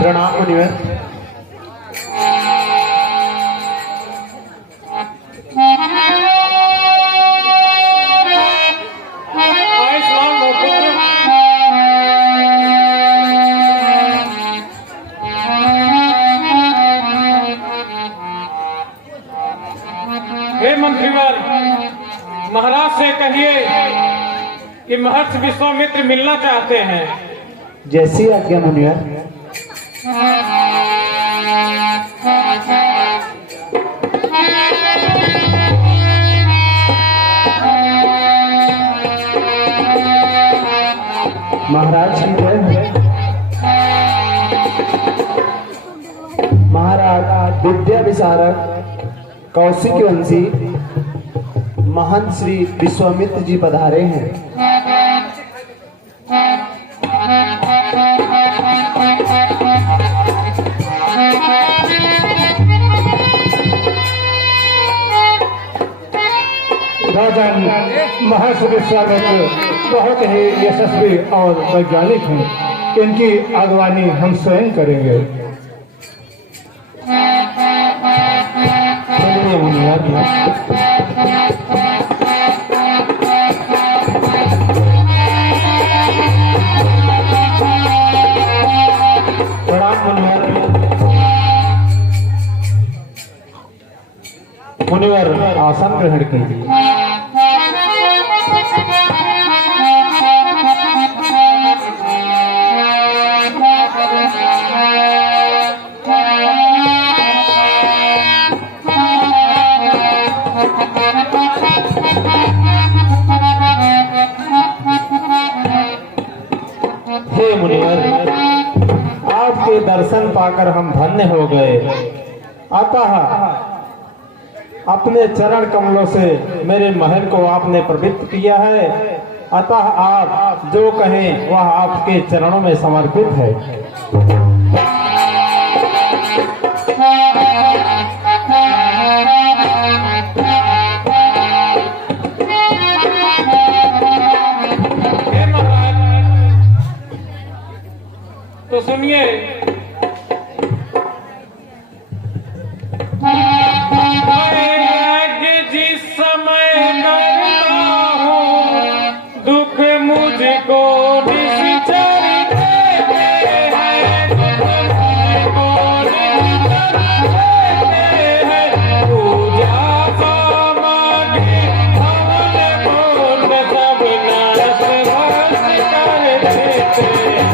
प्रणाम मुनिवर। हे मंत्रीवर, महाराज से कहिए कि महर्षि विश्वामित्र मिलना चाहते हैं। जैसी आज्ञा मुनिवर। महाराज की जय। महाराज विद्या विशारद कौशिक वंशी महंत श्री विश्वामित्र जी पधारे हैं। राजन महर्षि विश्वामित्र बहुत ही यशस्वी और वैज्ञानिक हैं। इनकी अगवानी हम स्वयं करेंगे। मुनिवर आसन ग्रहण कीजिए। हे मुनिवर, आपके दर्शन पाकर हम धन्य हो गए। अतः अपने चरण कमलों से मेरे महल को आपने पवित्र किया है। अतः आप जो कहें वह आपके चरणों में समर्पित है। तो सुनिए, जिस समय करता हूँ दुख मुझको निश्चर देते हैं, मुझको निश्चर देते हैं। पूजा सामग्री हवन पूर्ण सब नाश भस्म कर देते हैं।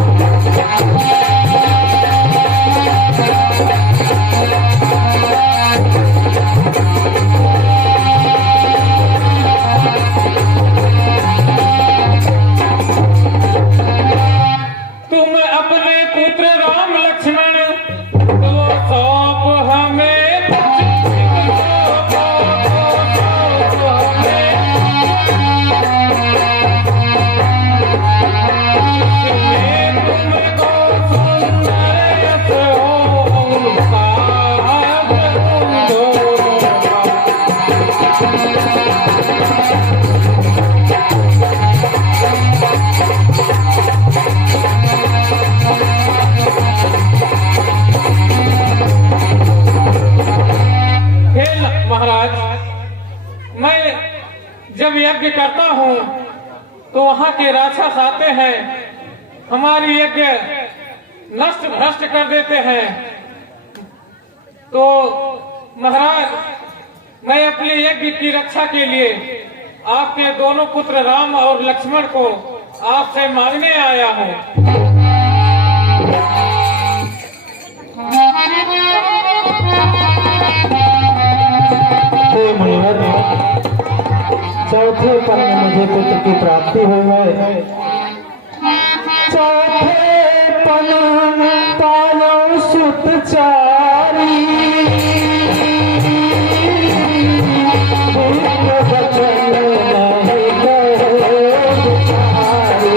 जब यज्ञ करता हूँ तो वहाँ के राक्षस आते हैं, हमारी यज्ञ नष्ट भ्रष्ट कर देते हैं। तो महाराज, मैं अपने यज्ञ की रक्षा के लिए आपके दोनों पुत्र राम और लक्ष्मण को आपसे मांगने आया हूँ। चौथे पन में मुझे पुत्र की प्राप्ति हुई है। चौथे पन पायो सुत चारी, वचन नहीं कहे बिचारी।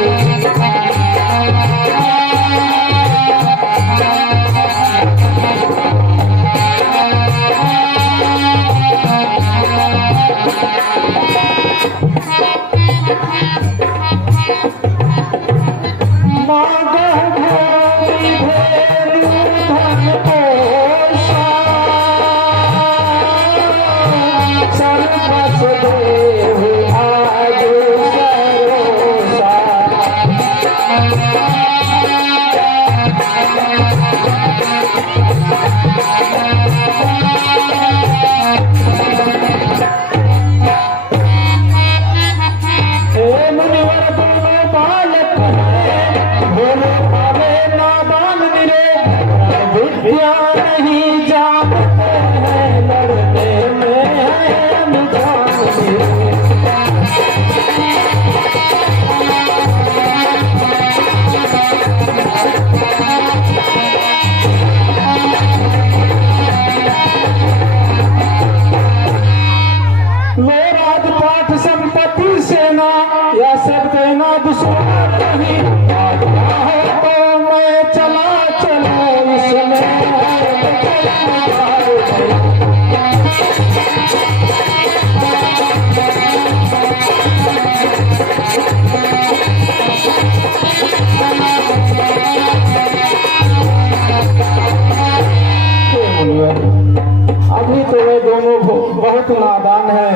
अभी तो वे दोनों बहुत नादान है,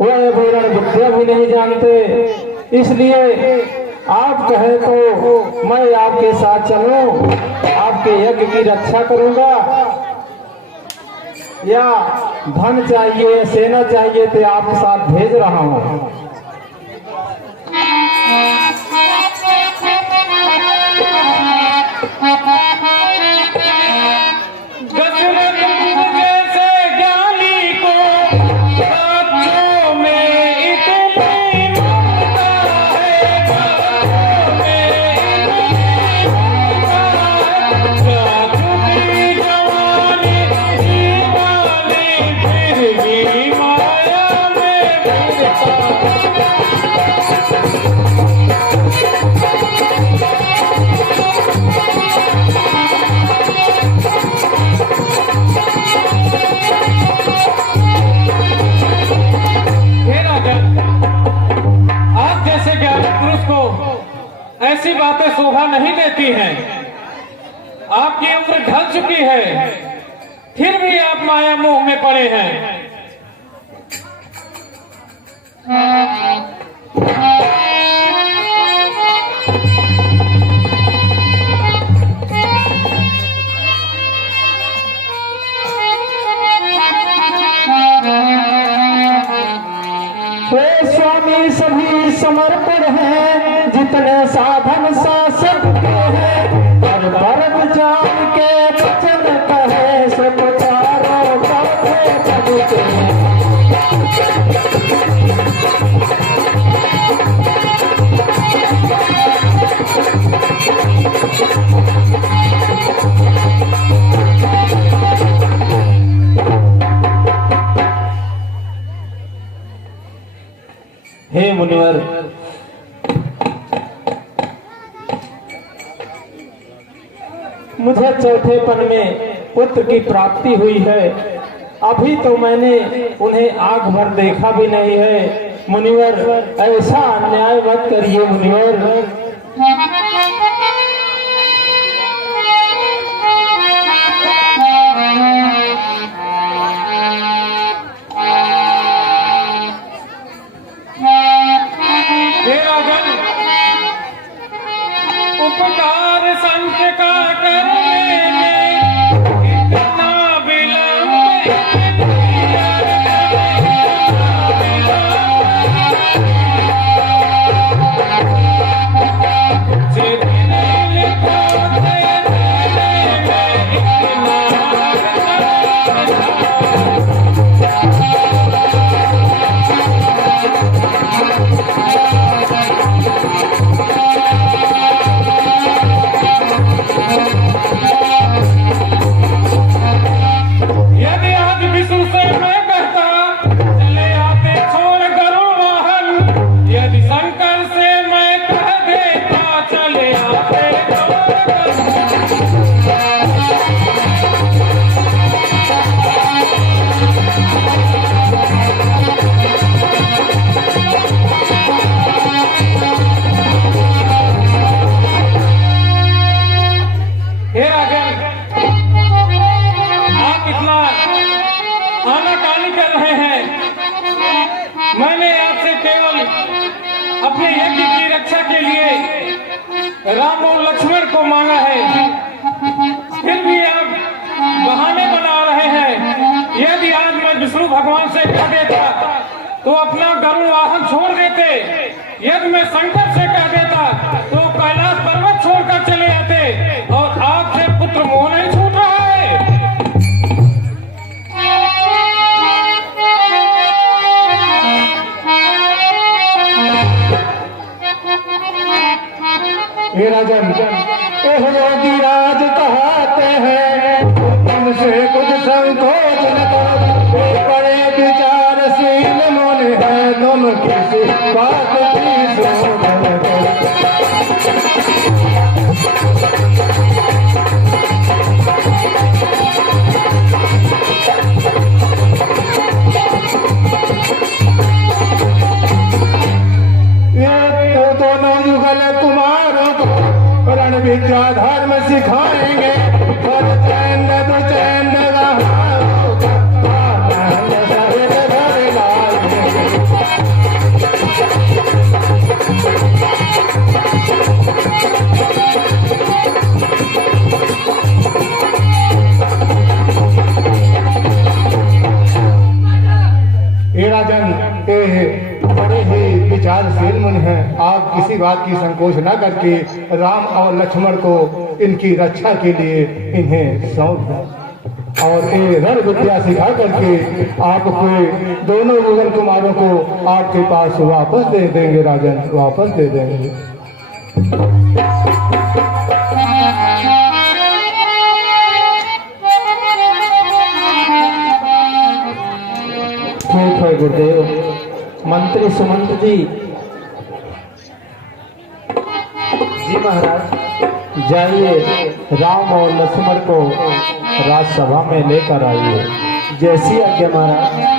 वह विवरण विद्या भी नहीं जानते, इसलिए आप कहे तो मैं आपके साथ चलूं, आपके यज्ञ की रक्षा करूंगा। या धन चाहिए, सेना चाहिए तो आपके साथ भेज रहा हूं। ऐसी बातें शोभा नहीं देती हैं। आपकी उम्र ढल चुकी है, फिर भी आप माया मोह में पड़े हैं। स्वामी सभी समर्पण हैं, जितने साधन शासक के हैं, पर भरत जान के वचन कहे, सब चारों चौथे पद के हैं। हे मुनिवर, मुझे चौथे पन में पुत्र की प्राप्ति हुई है। अभी तो मैंने उन्हें आंख भर देखा भी नहीं है। मुनिवर, ऐसा अन्याय मत करिए मुनिवर। उपकार संत का करने में इतना विलंब, अपने यज्ञ की रक्षा के लिए राम और लक्ष्मण को मांगा है, फिर भी आप बहाने बना रहे हैं। यदि आज मैं विष्णु भगवान से कह देता तो अपना गरुड़ वाहन छोड़ देते, यदि मैं शंकर से कह देता तो कैलाश पर्वत छोड़कर चले आते, और आपसे पुत्र मोह नहीं छूट रहा है। हे राजन, योगी राज कहते हैं, तुमसे कुछ संकोच न करो, बड़े विचारशील मन है, तुम किसी बात की शोधन करो। ये दोनों युगल कुमारों को रण विद्या धर्म सिखाएंगे, पर चैन तो चैन राजन बड़े ही विचारशील मुनि हैं। आप किसी बात की संकोच न करके राम और लक्ष्मण को इनकी रक्षा के लिए इन्हें सौंप दें, और ये रण विद्या सिखा करके आपको दोनों मुगल कुमारों को आपके पास वापस दे देंगे। राजन वापस दे देंगे। ठीक है गुरुदेव। मंत्री सुमंत जी महाराज, जाइए राम और लक्ष्मण को राजसभा में लेकर आइए। जैसी आज्ञा महाराज।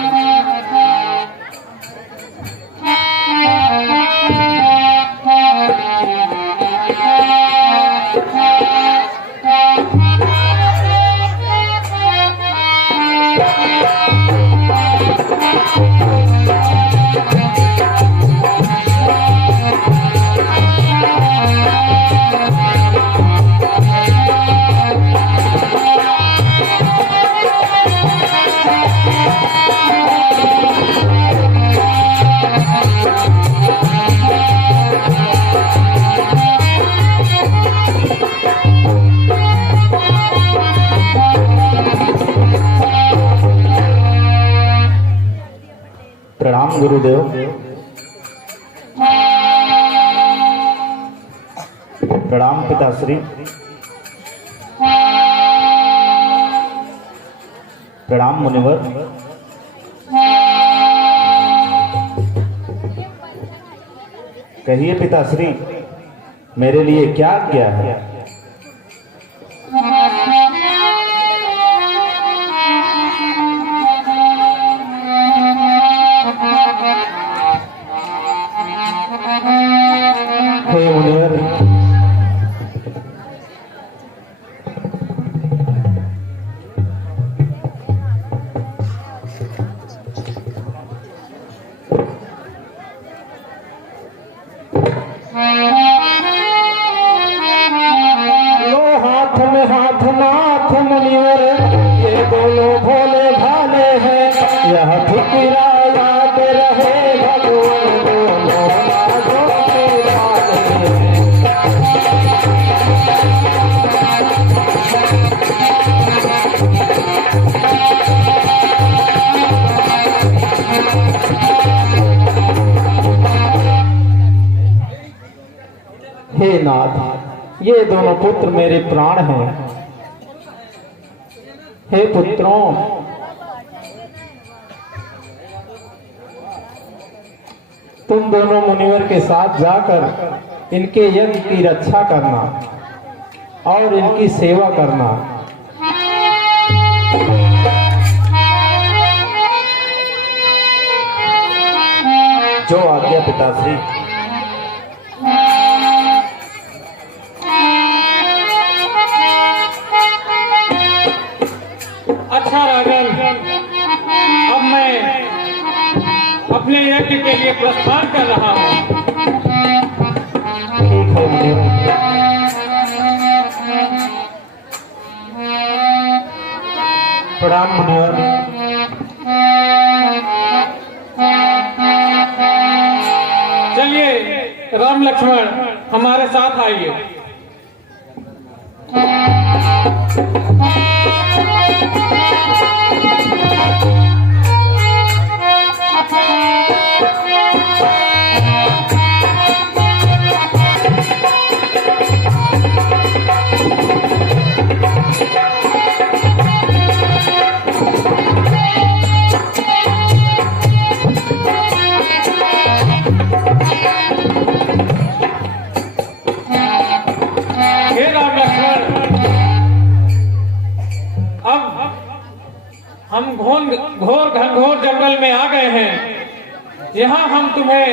प्रणाम गुरुदेव। प्रणाम पिताश्री। प्रणाम मुनिवर। कहिए पिताश्री, मेरे लिए क्या आज्ञा है? हे मुनिवर, लो हाथ में हाथ नाथ मुनिवर, ये दोनों भोले भाले हैं, यह फिक्रा याद रहे भगवान दोनों नाथों के लाले हैं। हे नाथ, ये दोनों पुत्र मेरे प्राण हैं। हे पुत्रों, तुम दोनों मुनिवर के साथ जाकर इनके यज्ञ की रक्षा करना और इनकी सेवा करना। जो आज्ञा पिताश्री। अच्छा राजन, अब मैं अपने यज्ञ के लिए प्रस्थान कर रहा हूँ। प्रणाम मुनिवर। चलिए राम लक्ष्मण हमारे साथ आइए। हे राम लक्ष्मण, अब हम घोर घनघोर जंगल में आ गए हैं। यहाँ हम तुम्हें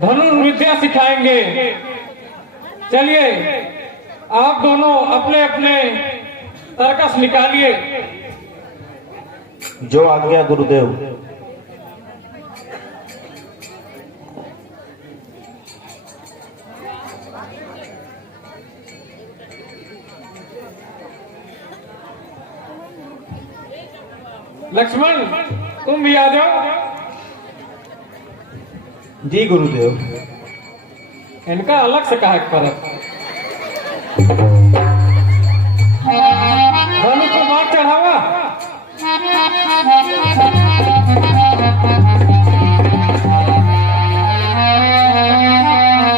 धनुर्विद्या सिखाएंगे। चलिए आप दोनों अपने अपने तरकस निकालिए। जो आज्ञा गुरुदेव। लक्ष्मण तुम भी आ जाओ। जी गुरुदेव। इनका अलग से कहा फर्क। धनुष को बात चढ़ावा।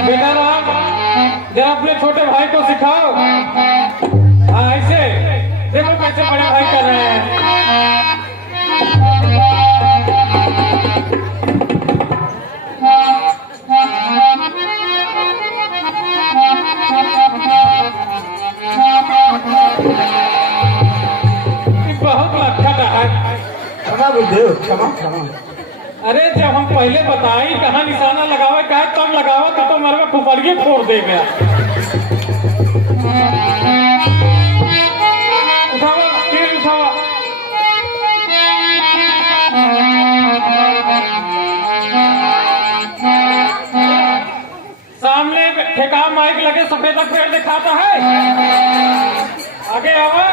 बेटा राम, जरा अपने छोटे भाई को सिखाओ। हाँ ऐसे देखो कैसे बड़े भाई कर रहे हैं। बहुत लखत है। क्षमा गुरुदेव, क्षमा क्षमा। अरे जब हम पहले बताई कहाँ निशाना लगावे का है तब लगावा तो मेरे में खुपड़िए फोड़ देगा। उठावा तीर उठावा। सामने ठेका माइक लगे सफेद पेड़ दिखाता है। आगे आवा।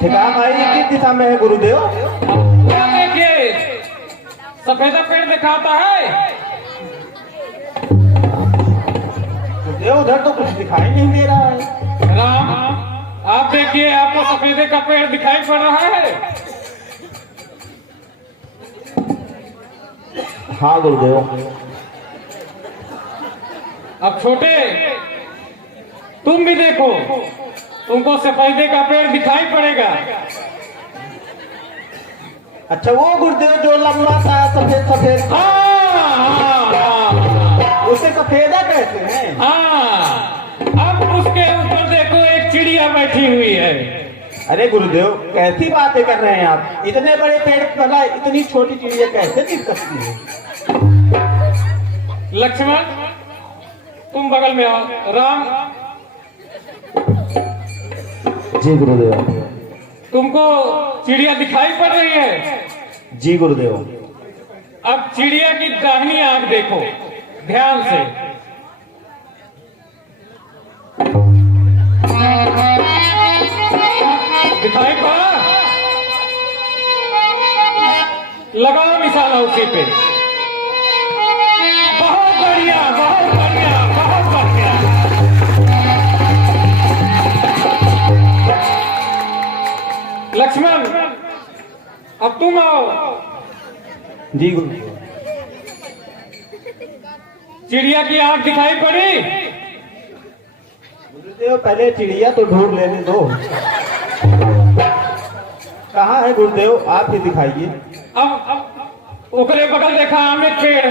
ठिकाना भाई किस दिशा में है गुरुदेव? देखिए सफेद पेड़ दिखाता है। गुरुदेव उधर तो कुछ दिखाई नहीं दे रहा है। राम आप देखिए आपको सफेदे का पेड़ दिखाई पड़ रहा है। हाँ गुरुदेव। अब छोटे तुम भी देखो, तुमको सफेदे का पेड़ दिखाई पड़ेगा। अच्छा वो गुरुदेव जो लंबा था सफेद सफेद, उसे सफेदा कहते हैं। अब उसके ऊपर देखो एक चिड़िया बैठी हुई है। अरे गुरुदेव कैसी बातें कर रहे हैं आप? इतने बड़े पेड़ पर इतनी छोटी चिड़िया कैसे दिख सकती है? लक्ष्मण तुम बगल में आओ। राम जी गुरुदेव। तुमको चिड़िया दिखाई पड़ रही है? जी गुरुदेव। अब चिड़िया की दाहिनी आंख देखो ध्यान से। दिखाई पड़ा? लगाओ निशाना उसी पे। बहुत बढ़िया बहुत बढ़िया बहुत बढ़िया। लक्ष्मण अब तुम आओ। जी गुरुदेव। चिड़िया की आंख दिखाई पड़ी? गुरुदेव पहले चिड़िया तो ढूंढ लेने दो। कहाँ है गुरुदेव? आप ही दिखाइए। अब ओकरे बगल देखा आमे पेड़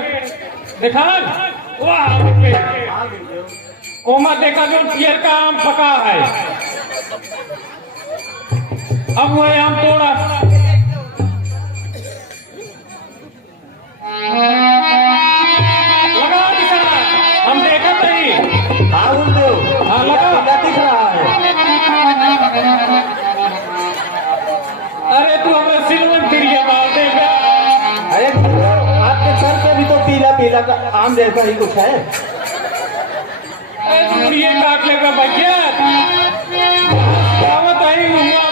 देखा? वाह आमे पेड़। ओमा देखा जो पियर का आम पका है। अब वह आम तोड़ा। लगा निशाना, हम देखा नहीं। हाँ गुरुदेव। हाँ लगा। क्या दिख रहा है? अरे तू हमें सिलवन तिरिया मार देगा। अरे गुरुदेव आपके सर पे भी तो पीला पीला का आम जैसा ही कुछ है। ये काट लेगा भैया।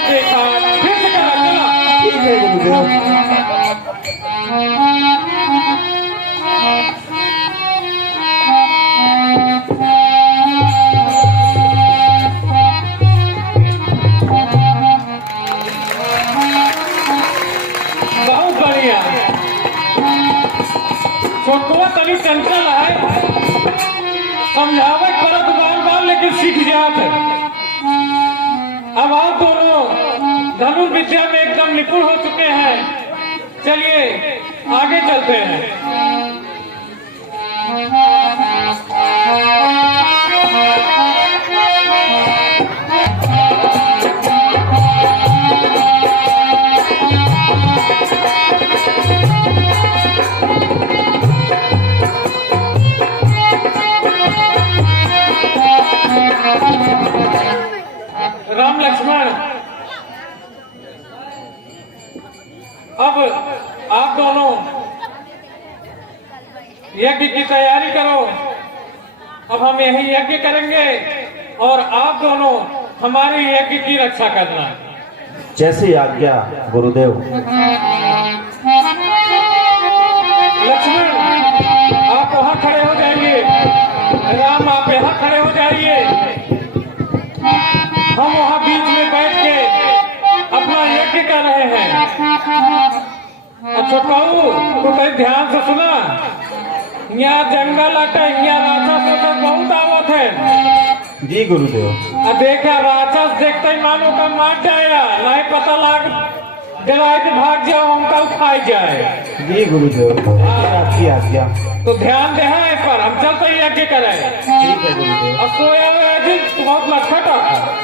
देखा फिर से तनी चंचल है, समझावे करत बार बार लेकिन सीख जात है। अब आप दोनों धनुर्विद्या में एकदम निपुण हो चुके हैं, चलिए आगे चलते हैं। राम लक्ष्मण, अब आप दोनों यज्ञ की तैयारी करो। अब हम यही यज्ञ करेंगे और आप दोनों हमारे यज्ञ की रक्षा करना। जैसी आज्ञा गुरुदेव। लक्ष्मण, आप वहां खड़े हो जाइए, राम आप यहाँ खड़े हो जाइए। हम वहां बीच में बैठ के अपना यज्ञ कर रहे हैं। अच्छा कहू तो कहीं ध्यान से सुना, यहाँ जंगल अटे, यहाँ राक्षस बहुत आवत है। जी गुरुदेव। देखा राक्षस देखते ही मानो का मार जाएगा, नहीं पता लग जलाए के भाग जाओ, उनका खाई जाए। जी गुरुदेव, आपकी आज्ञा। तो ध्यान दे है पर हम चलते ही यज्ञ करें। ठीक है गुरुदेव। अब सोया हुआ जी बहुत लखटा है।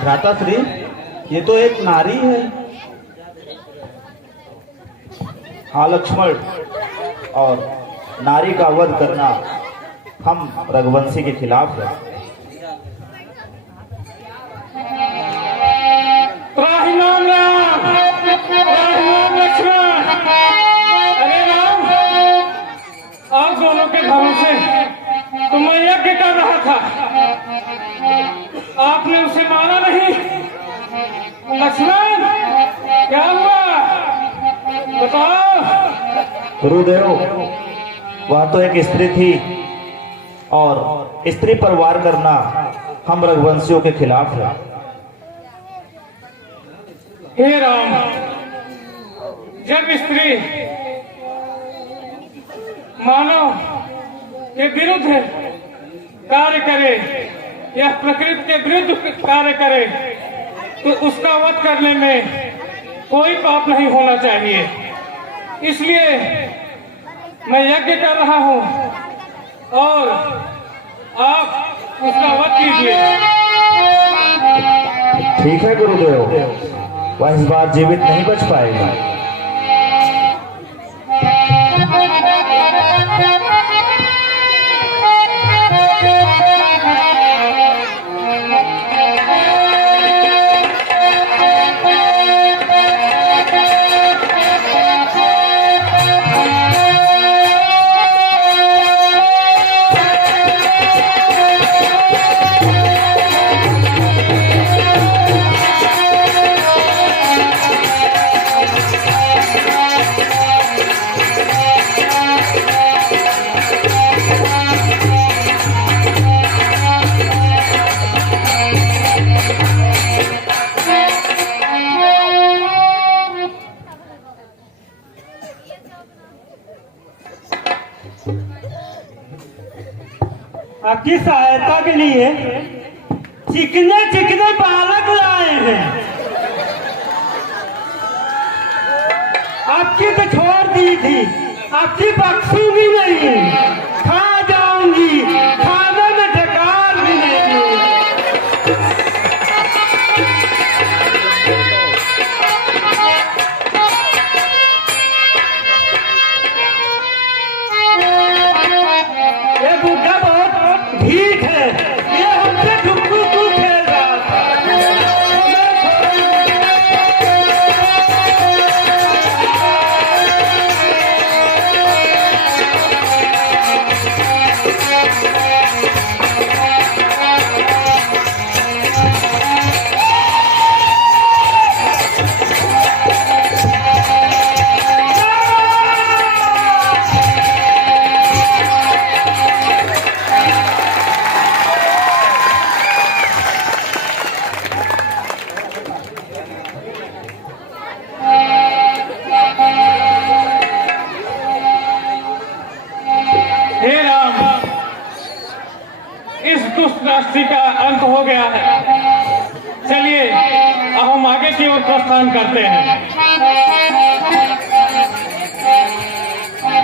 भ्राताश्री, ये तो एक नारी है। हाँ लक्ष्मण, और नारी का वध करना हम रघुवंशी के खिलाफ है। राम राम, राम लक्ष्मण। अरे राम, आप दोनों के भरोसे तो मैं यज्ञ कर रहा था, आपने उसे माना नहीं। लक्ष्मण, क्या हुआ बताओ। गुरुदेव, वह तो एक स्त्री थी और स्त्री पर वार करना हम रघुवंशियों के खिलाफ है। हे राम, जब स्त्री मानव के विरुद्ध कार्य करे या प्रकृति के विरुद्ध कार्य करे तो उसका वध करने में कोई पाप नहीं होना चाहिए। इसलिए मैं यज्ञ कर रहा हूँ और आप उसका वध कीजिए। ठीक है गुरुदेव, वह इस बार जीवित नहीं बच पाएगा। आपकी सहायता के लिए चिकने चिकने बालक लाए हैं। आपकी तो छोड़ दी थी, आपकी बख्शूंगी नहीं, खा जाऊंगी, खाने में ढकार भी नहीं। ये बूढ़ा बहुत ढीठ है, ये हमसे ठुक्कू क्यों खेल रहा था। हे राम, इस दुष्ट राष्ट्री का अंत हो गया है। चलिए अब हम आगे की ओर प्रस्थान करते हैं।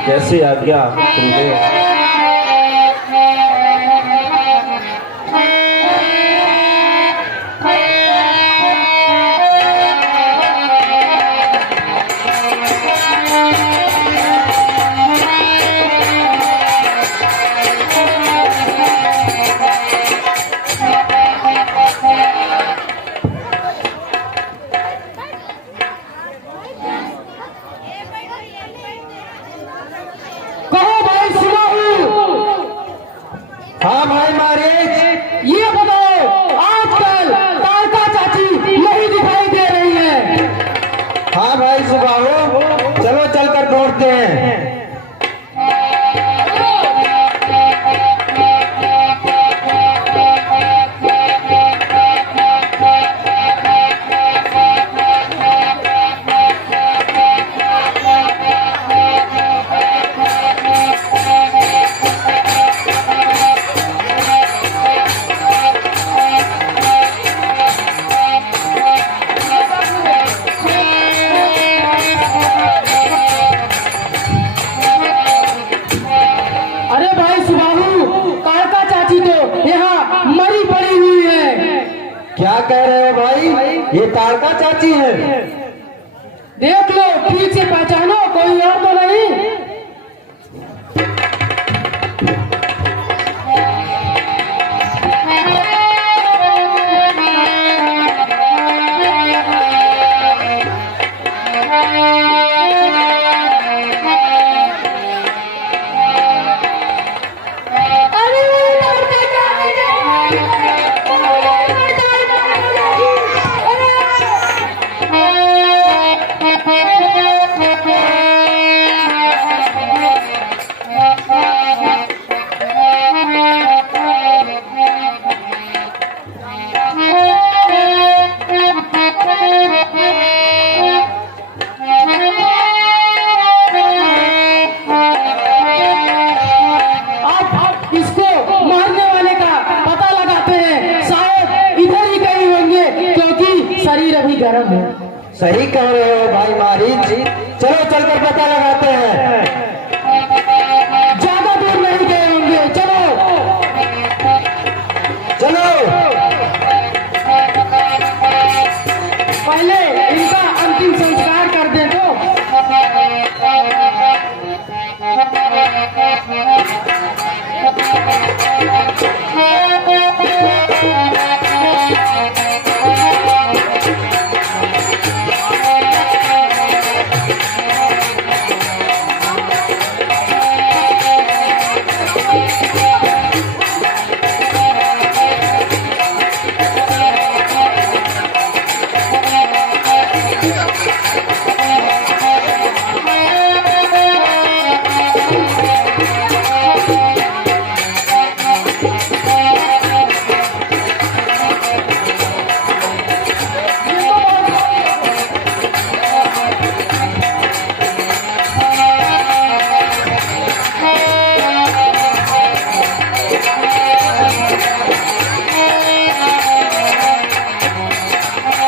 जैसी आज्ञा गुरुदेव। कहो भाई सुबाहु। हाँ भाई महाराज, ये बताओ आजकल तारका चाची नहीं दिखाई दे रही है। हाँ भाई सुबाहु, चलो चलकर ढूंढते हैं। अरे भाई सुबाहु, तारका चाची तो यहाँ मरी पड़ी हुई है। क्या कह रहे हो भाई, ये तारका चाची है? देख लो, ठीक से पहचानो, कोई और तो नहीं। शरीर अभी गर्म है। सही कह रहे हो भाई मारीच, चलो चलकर पता लगाते हैं। ज्यादा दूर नहीं गए होंगे, चलो चलो।